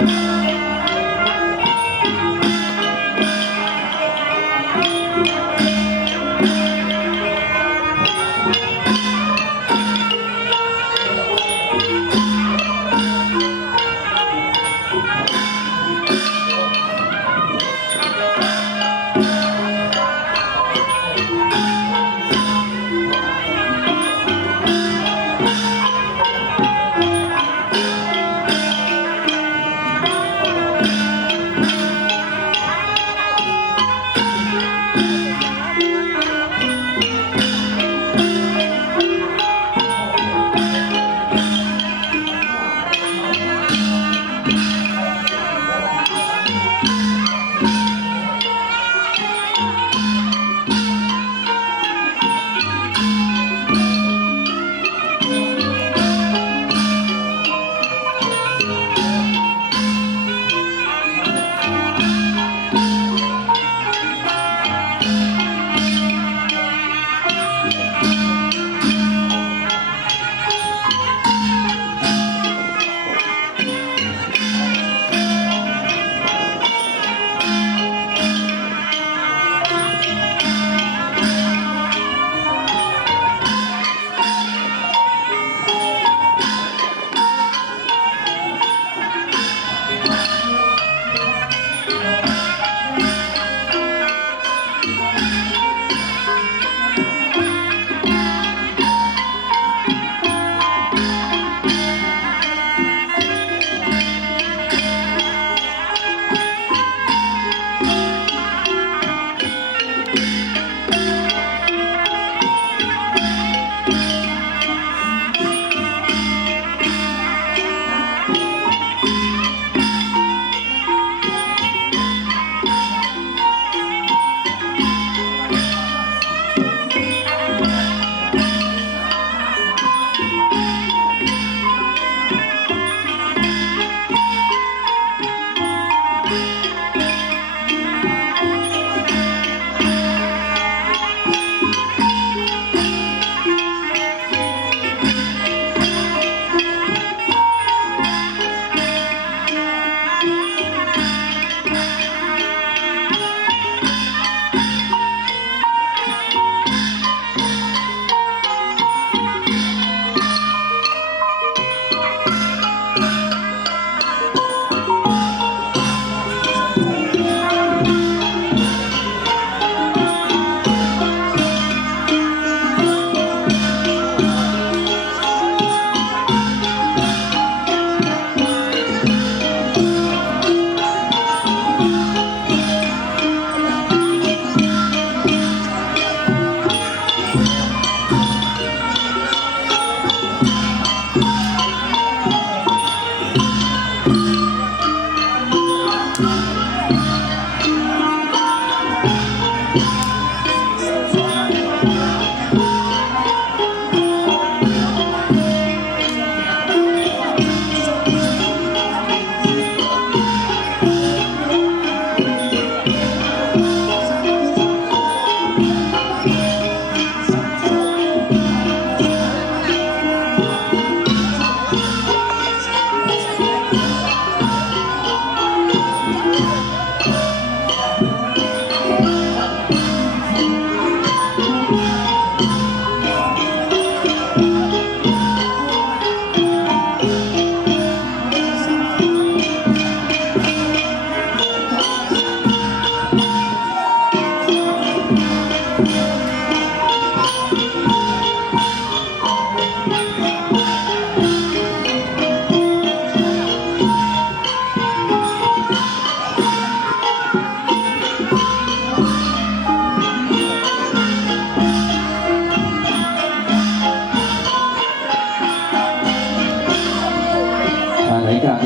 Música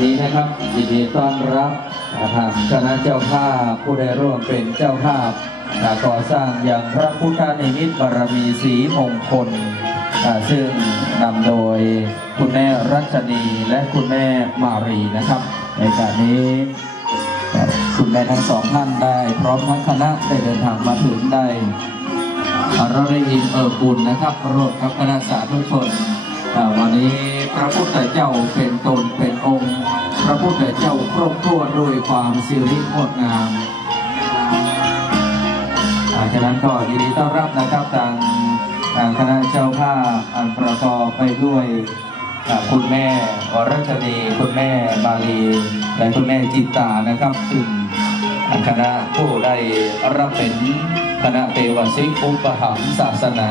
นี้นะครับยินดีต้อนรับทางคณะเจ้าภาพผู้ได้ร่วมเป็นเจ้าภาพก่อสร้างอย่างพระพุทธนิมิตบารมีสีมงคล ซึ่งนำโดยคุณแม่รัชนีและคุณแม่มารีนะครับ ในการนี้คุณแม่ทั้งสองท่านได้พร้อมทั้งคณะได้เดินทางมาถึงได้เราได้ยินเออบุญนะครับรวมกับคณะสาธุชนวันนี้ พระพุทธเจ้าเป็นตนเป็นองค์ พระพุทธเจ้าครบถ้วนด้วยความสิริงดงามอาฉะนั้นก็ยินดีต้อนรับนะครับทางทางคณะเจ้าภาพอันประกอบไปด้วยคุณแม่วรัชนีคุณแม่มาลีและคุณแม่จิตตานะครับซึ่งคณะผู้ได้รับเป็นคณะเทวสิกอุปถัมภ์ศาสนา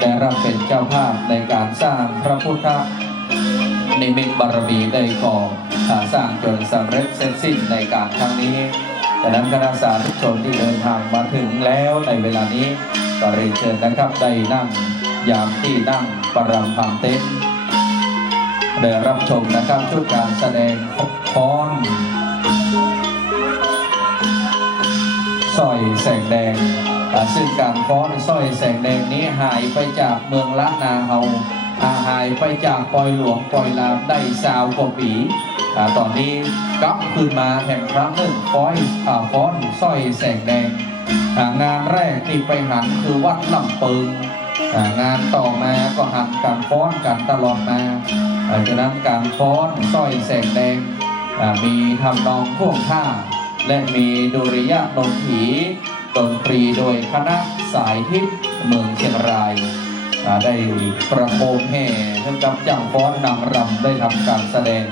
ได้รับเป็นเจ้าภาพในการสร้างพระพุทธ นิมิตบารมีได้ก่อสร้างจนสำเร็จเสร็จสิ้นในการครั้งนี้ดังนั้นคณะสาธุชนที่เดินทางมาถึงแล้วในเวลานี้ก็เรียนเชิญนะครับได้นั่งยามที่นั่งประรำพังเต็นท์ได้รับชมนะครับชุดการแสดงฟ้อนสร้อยแสงแดงซึ่งการฟ้อนสร้อยแสงแดงนี้หายไปจากเมืองล้านนาเฮาอ่า หายไปจากปอยหลวงปอยลามได้สาวกว่าปีอตอนนี้กลับคืนมาแห่งครั้งหนึ่งฟ้อยอ่าฟ้อนสร้อยแสงแดงงานแรกที่ไปหันคือวัดลำเปิงงานต่อมาก็หันการฟ้อนกันตลอดมาอ่าฉะนั้นการฟ้อนสร้อยแสงแดงมีทำนองท่วงท่า และมีดุริยะดนตรีดนตรีโดยคณะสายทิพย์เมืองเชียงราย ได้ประโคมแห่ทั้งกับจ้างฟ้อนนางรำได้ทำการแสดง